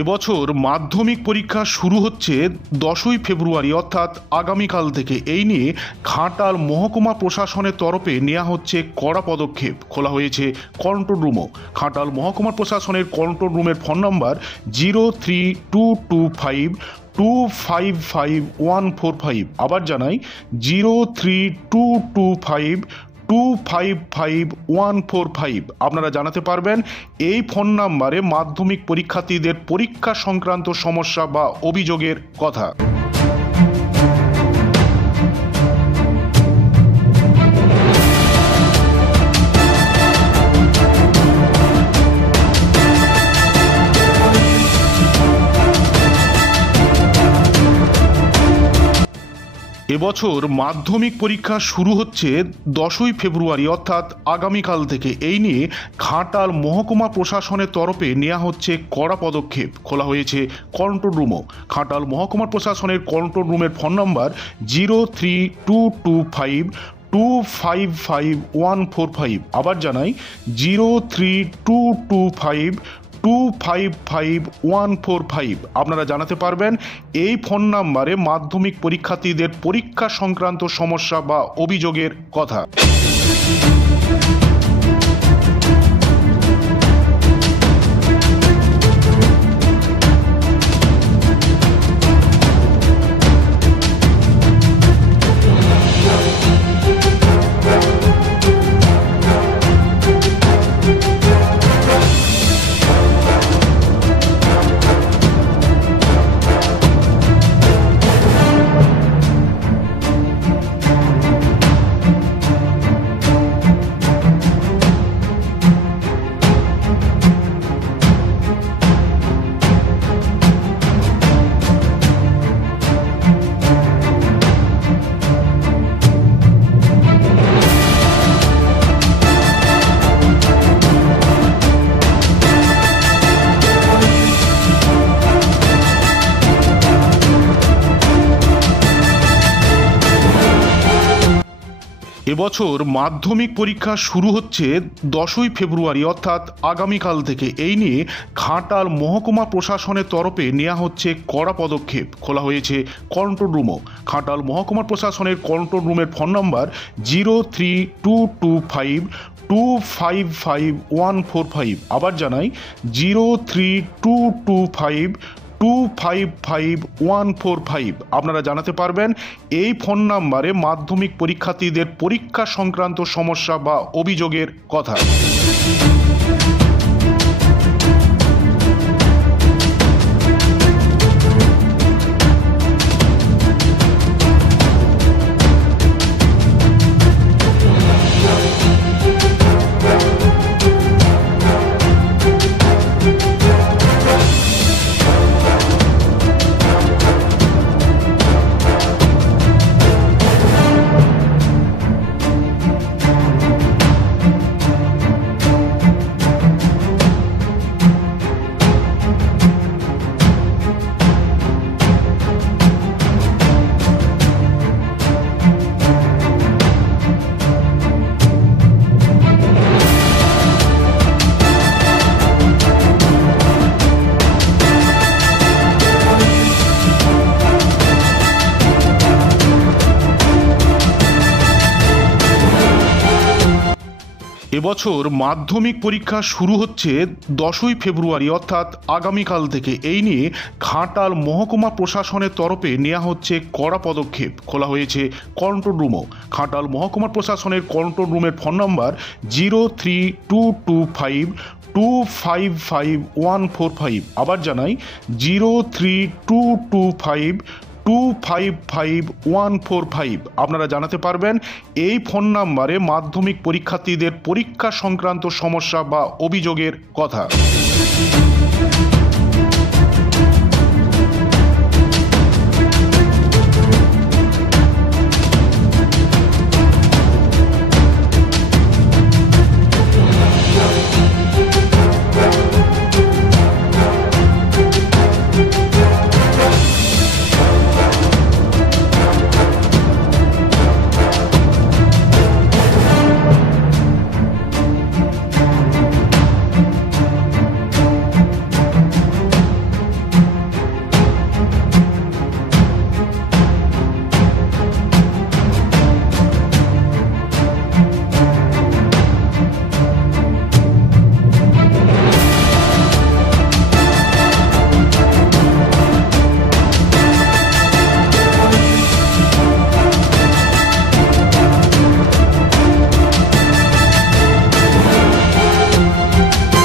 এবছর মাধ্যমিক পরীক্ষা শুরু হচ্ছে 10ই ফেব্রুয়ারি অর্থাৎ আগামীকাল থেকে। এই নিয়ে ঘাটাল মহকুমা প্রশাসনের তরফে নেওয়া হচ্ছে কড়া পদক্ষেপ। খোলা হয়েছে কন্ট্রোল রুমও। ঘাটাল মহকুমা প্রশাসনের কন্ট্রোল রুমের ফোন নম্বর 0322525145। আবার জানাই 0322525145। আপনারা জানাতে পারবেন এই ফোন নাম্বারে মাধ্যমিক পরীক্ষার্থীদের পরীক্ষা সংক্রান্ত সমস্যা বা অভিযোগের কথা। এবছর মাধ্যমিক পরীক্ষা শুরু হচ্ছে 10ই ফেব্রুয়ারি অর্থাৎ আগামীকাল থেকে। এই নিয়ে ঘাটাল মহকুমা প্রশাসনের তরফে নেওয়া হচ্ছে কড়া পদক্ষেপ। খোলা হয়েছে কন্ট্রোল রুমও। ঘাটাল মহকুমা প্রশাসনের কন্ট্রোল রুমের ফোন নম্বর 0322525145। আবার জানাই 0322525145। আপনারা জানাতে পারবেন এই ফোন নাম্বারে মাধ্যমিক পরীক্ষার্থীদের পরীক্ষা সংক্রান্ত সমস্যা বা অভিযোগের কথা। এবছর মাধ্যমিক পরীক্ষা শুরু হচ্ছে 10ই ফেব্রুয়ারি অর্থাৎ আগামীকাল থেকে। এই নিয়ে ঘাটাল মহকুমা প্রশাসনের তরফে নেওয়া হচ্ছে কড়া পদক্ষেপ। খোলা হয়েছে কন্ট্রোল রুমও। ঘাটাল মহকুমা প্রশাসনের কন্ট্রোল রুমের ফোন নম্বর 0322525545। আবার জানাই 0322525545। আপনারা জানাতে পারবেন এই ফোন নাম্বারে মাধ্যমিক পরীক্ষার্থীদের পরীক্ষা সংক্রান্ত সমস্যা বা অভিযোগের কথা। এবছর মাধ্যমিক পরীক্ষা শুরু হচ্ছে 10ই ফেব্রুয়ারি অর্থাৎ আগামীকাল থেকে। এই নিয়ে ঘাটাল মহকুমা প্রশাসনের তরফে নেওয়া হচ্ছে কড়া পদক্ষেপ। খোলা হয়েছে কন্ট্রোল রুমও। ঘাটাল মহকুমা প্রশাসনের কন্ট্রোল রুমের ফোন নম্বর 0322525545। আবার জানাই 0322525545। আপনারা জানাতে পারবেন এই ফোন নাম্বারে মাধ্যমিক পরীক্ষার্থীদের পরীক্ষা সংক্রান্ত সমস্যা বা অভিযোগের কথা।